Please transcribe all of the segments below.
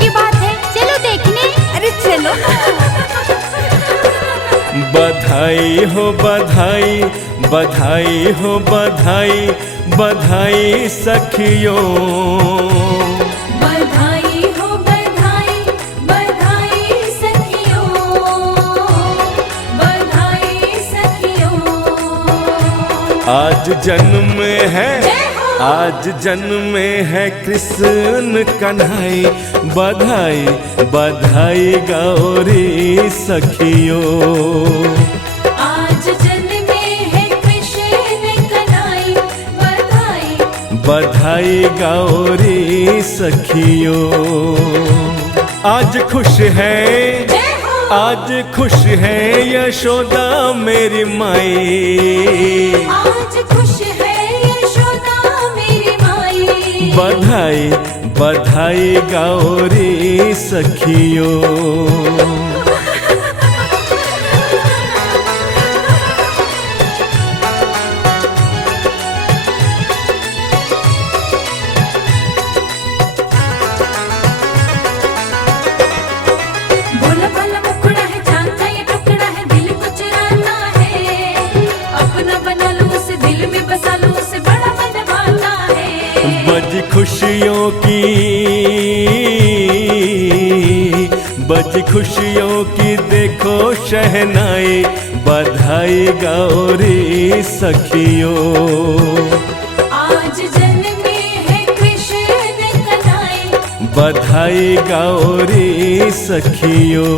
की बात है, चलो देखने। अरे चलो। बधाई हो बधाई, बधाई हो बधाई, बधाई सखियों। बधाई हो बधाई, बधाई सखियों, बधाई सखियों। आज जन्म है, आज जन्म है कृष्ण कन्हई, बधाई बधाई गौरी सखियों। आज जन्मे है कृष्ण कन्हई, बधाई बधाई गौरी सखियों। आज खुश है, आज खुश है यशोदा मेरी माई, आज खुश है यशोदा मेरी माई। बधाई बधाई गौरी सखियों। भोला भाला मुखड़ा है, चांद का ये टुकड़ा है, दिल को चुराता है। अपना बना लो उसे, दिल में बसा लो उसे, बड़ा मन भाता है। बज खुशियों की, बज खुशियों की देखो शहनाई, बधाई गौरी सखियों। आज जन्मे है कृष्ण कन्हई, बधाई गौरी सखियों।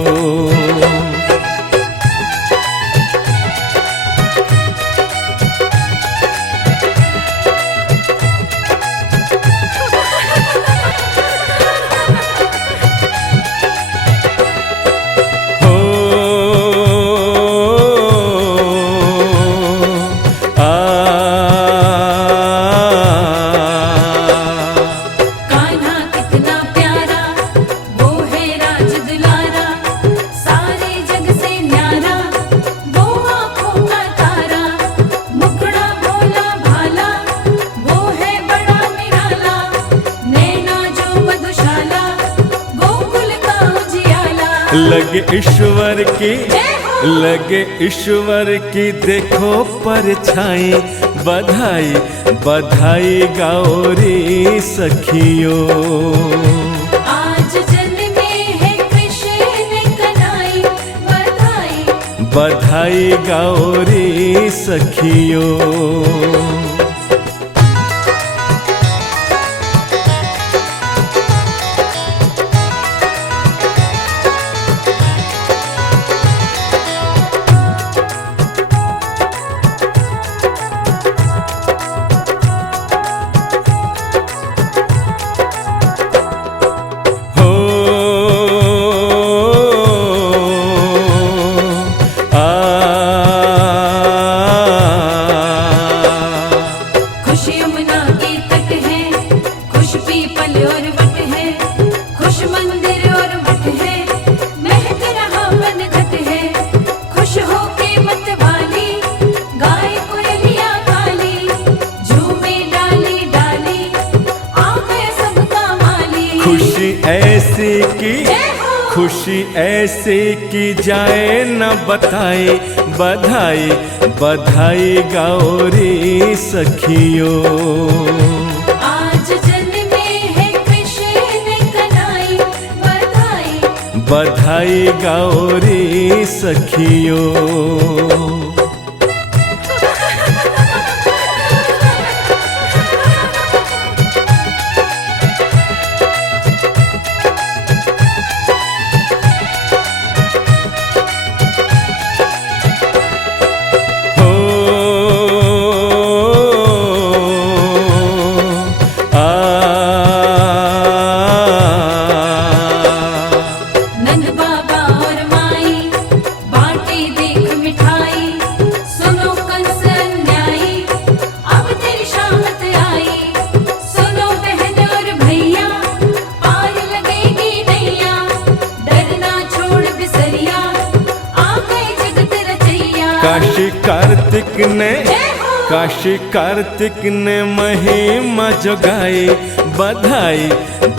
कान्हा कितना प्यारा, वो है राज दुलारा, सारे जग से न्यारा, वो आँखों का तारा। मुखड़ा भोला भाला, वो है बड़ा निराला, नैना जो मधुशाला, गोकुल का उजियाला। लगे ईश्वर की, लगे ईश्वर की देखो परछाई, बधाई बधाई गौरी सखियों। आज जन्मे है कृष्ण कन्हई, बधाई बधाई गौरी सखियों। खुश यमुना के तट है, खुश पीपल और वट है, खुश मंदिर और मठ है, महक रहा वन घट है। खुश हो के मत वाली, गाय कोयलिया काली, झूमे डाली डाली, आ गया सबका माली। खुशी ऐसी की, खुशी ऐसी की जाए न बताए, बधाई बधाई गौरी सखियों। आज जन्मे है कृष्ण कन्हई, बधाई बधाई गौरी सखियों। नंद बाबा और माई बाटे देख मिठाई, सुनो कंस अन्यायी, अब तेरी शामत आई। सुनो बहन और भैया, पार लगेगी नैया, डरना छोड़ बिसरिया, आ गए जगत रचैया। काशी कार्तिक ने, काशी कार्तिक ने महिमा जगाई, बधाई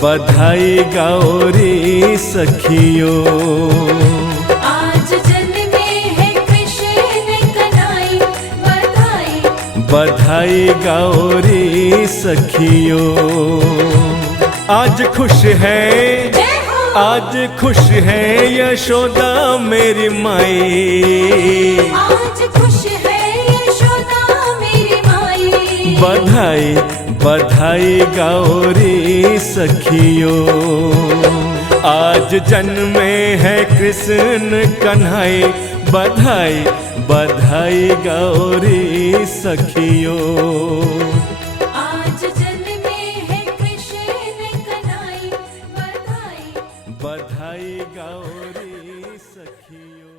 बधाई गौरी सखियो। आज जन्मे है कृष्ण कन्हई, बधाई बधाई गौरी सखियो। आज खुश है, जय हो। आज खुश है यशोदा मेरी माई। आज खुश है यशोदा मेरी माई। बधाई बधाई गौरी सखियो। आज जन्मे है कृष्ण कन्हई, बधाई बधाई गौरी सखियो। आज जन्मे है कृष्ण कन्हई, बधाई बधाई गौरी सखियो।